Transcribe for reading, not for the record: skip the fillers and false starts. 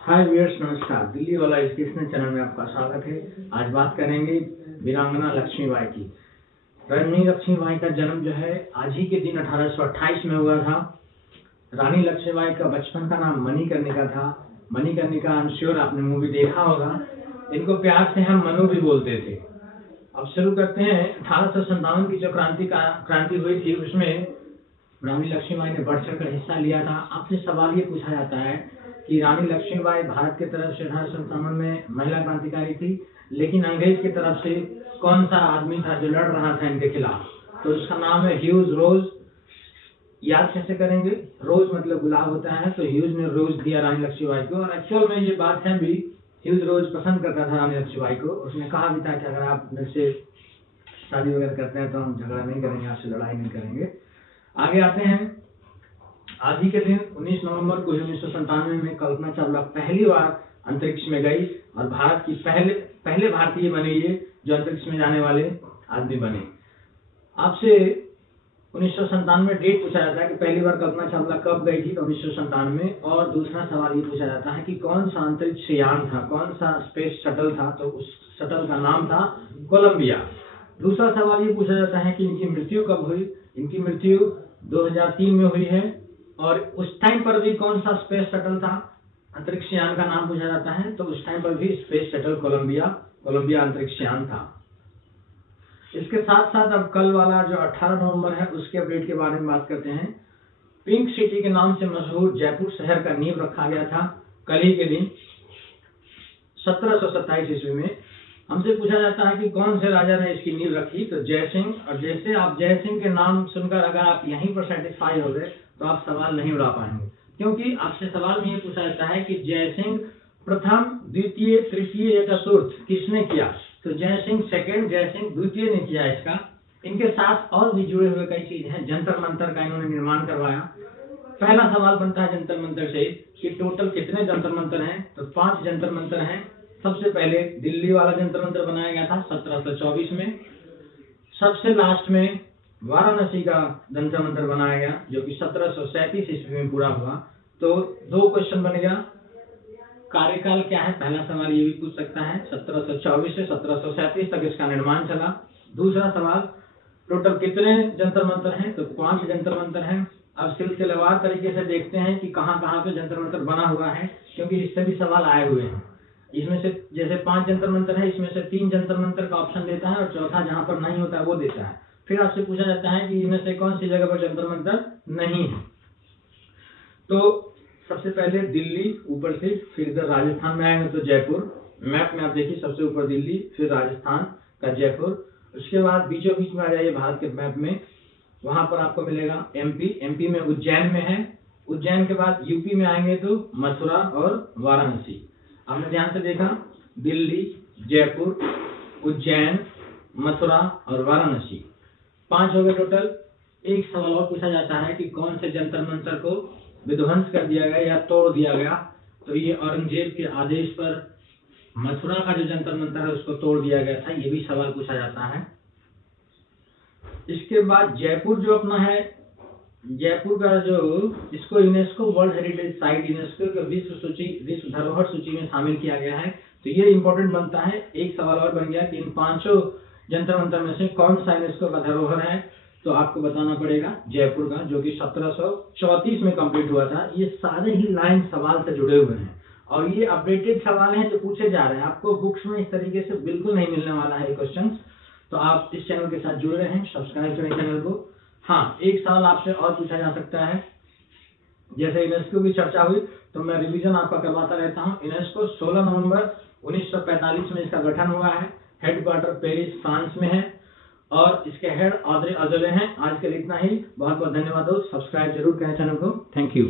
हाय viewers, नमस्कार। दिल्ली वाला educational channel में आपका स्वागत है। आज बात करेंगे वीरांगना लक्ष्मीबाई की। रानी लक्ष्मीबाई का जन्म जो है आज ही के दिन 1828 में हुआ था। रानी लक्ष्मीबाई का बचपन का नाम मणिकर्णिका था। मणिकर्णिका आई एम श्योर आपने मूवी देखा होगा। इनको प्यार से हम मनु भी बोलते थे। अब शुरू करते हैं। 1857 की जो क्रांति हुई थी उसमें रानी लक्ष्मीबाई ने बढ़ चढ़कर हिस्सा लिया था। आपसे सवाल ये पूछा जाता है कि रानी लक्ष्मीबाई भारत की तरफ से 1857 में महिला क्रांतिकारी थी, लेकिन अंग्रेज की तरफ से कौन सा आदमी था जो लड़ रहा था इनके खिलाफ? तो उसका नाम है ह्यूज रोज। याद कैसे करेंगे? रोज मतलब गुलाब होता है, तो ह्यूज ने रोज दिया रानी लक्ष्मीबाई को। और एक्चुअल में ये बात है भी, ह्यूज रोज पसंद करता था रानी लक्ष्मीबाई को। उसने कहा भी था कि अगर आप मेरे से शादी वगैरह करते हैं तो हम झगड़ा नहीं करेंगे, आपसे लड़ाई नहीं करेंगे। आगे आते हैं। आज ही के दिन 19 नवंबर को 1997 में कल्पना चावला पहली बार अंतरिक्ष में गई और भारत की पहले भारतीय बने ये जो अंतरिक्ष में जाने वाले आदमी बने। आपसे 1997 में डेट पूछा जाता है कि पहली बार कल्पना चावला कब गई थी, तो 1997 में। और दूसरा सवाल ये पूछा जाता है कि कौन सा अंतरिक्ष यान था, कौन सा स्पेस शटल था, तो उस शटल का नाम था कोलंबिया। दूसरा सवाल ये पूछा जाता है कि इनकी मृत्यु कब हुई। इनकी मृत्यु 2003 में हुई है। और उस टाइम पर भी कौन सा स्पेस शटल था, अंतरिक्ष यान का नाम पूछा जाता है, तो उस टाइम पर भी स्पेस शटल कोलंबिया अंतरिक्ष यान था। इसके साथ साथ अब कल वाला जो 18 नवंबर है उसके अपडेट के बारे में बात करते हैं। पिंक सिटी के नाम से मशहूर जयपुर शहर का नींव रखा गया था कल ही के दिन 1727 ईस्वी में। हमसे पूछा जाता है कि कौन से राजा ने इसकी नींव रखी, तो जयसिंह। और जैसे आप जयसिंह के नाम सुनकर अगर आप यहीं पर सेटिस्फाई हो गए तो आप सवाल नहीं उड़ा पाएंगे, क्योंकि आपसे सवाल में ये पूछा जाता है कि जयसिंह प्रथम, द्वितीय, तृतीय या चतुर्थ किसने किया, तो जयसिंह सेकंड, जयसिंह द्वितीय ने किया इसका। इनके साथ और भी जुड़े हुए कई चीज हैं। जंतर मंतर का इन्होंने निर्माण करवाया। पहला सवाल बनता है जंतर मंतर से कि टोटल कितने जंतर मंतर हैं, तो 5 जंतर मंतर हैं। सबसे पहले दिल्ली वाला जंतर मंतर बनाया गया था 1724 में। सबसे लास्ट में वाराणसी का जंतर मंतर बनाया गया जो कि 1737 ईस्वी में पूरा हुआ। तो 2 क्वेश्चन बन गया। कार्यकाल क्या है, पहला सवाल ये भी पूछ सकता है। 1724 से 1737 तक इसका निर्माण चला। दूसरा सवाल टोटल कितने जंतर मंतर हैं, तो 5 जंतर मंतर हैं। अब सिलसिलेवार तरीके से देखते हैं कि कहाँ कहाँ पे जंतर मंतर बना हुआ है, क्योंकि इससे भी सवाल आए हुए हैं। इसमें से जैसे 5 जंतर मंतर है, इसमें से 3 जंतर मंतर का ऑप्शन देता है और चौथा जहां पर नहीं होता है वो देता है। फिर आपसे पूछा जाता है कि इनमें से कौन सी जगह पर जंतर मंतर नहीं है। तो सबसे पहले दिल्ली ऊपर से, फिर इधर राजस्थान में आएंगे तो जयपुर। मैप में आप देखिए सबसे ऊपर दिल्ली, फिर राजस्थान का जयपुर। उसके बाद बीचों बीच में आ जाइए भारत के मैप में, वहां पर आपको मिलेगा एमपी में उज्जैन में है। उज्जैन के बाद यूपी में आएंगे तो मथुरा और वाराणसी। आपने ध्यान से देखा, दिल्ली, जयपुर, उज्जैन, मथुरा और वाराणसी, 5 हो गए टोटल। एक सवाल और पूछा जाता है कि कौन से जंतर मंतर को विध्वंस कर दिया गया या तोड़ दिया गया, तो ये औरंगजेब के आदेश पर मथुरा का जो जंतर मंतर है उसको तोड़ दिया गया था। ये भी सवाल पूछा जाता है। इसके बाद जयपुर जो अपना है, जयपुर का जो इसको UNESCO world heritage site, UNESCO के विश्व धरोहर सूची में शामिल किया गया है। तो ये इंपॉर्टेंट बनता है। एक सवाल और बन गया कि इन 5 जंतर मंतर में से कौन सा यूनेस्को का धरोहर है, तो आपको बताना पड़ेगा जयपुर का, जो कि 1734 में कंप्लीट हुआ था। ये सारे ही लाइन सवाल से जुड़े हुए हैं और ये अपडेटेड सवाल हैं जो पूछे जा रहे हैं। आपको बुक्स में इस तरीके से बिल्कुल नहीं मिलने वाला है क्वेश्चन। तो आप इस चैनल के साथ जुड़े रहें, सब्सक्राइब करें चैनल को। हाँ, एक सवाल आपसे और पूछा जा सकता है। जैसे यूनेस्को की चर्चा हुई तो मैं रिवीजन आपका करवाता रहता हूँ। यूनेस्को 16 नवंबर 1945 में इसका गठन हुआ है। हेडक्वार्टर पेरिस, फ्रांस में है और इसके हेड ऑड्रे अजौले हैं। आज के लिए इतना ही। बहुत बहुत धन्यवाद दोस्त, सब्सक्राइब जरूर करें चैनल को। Thank you.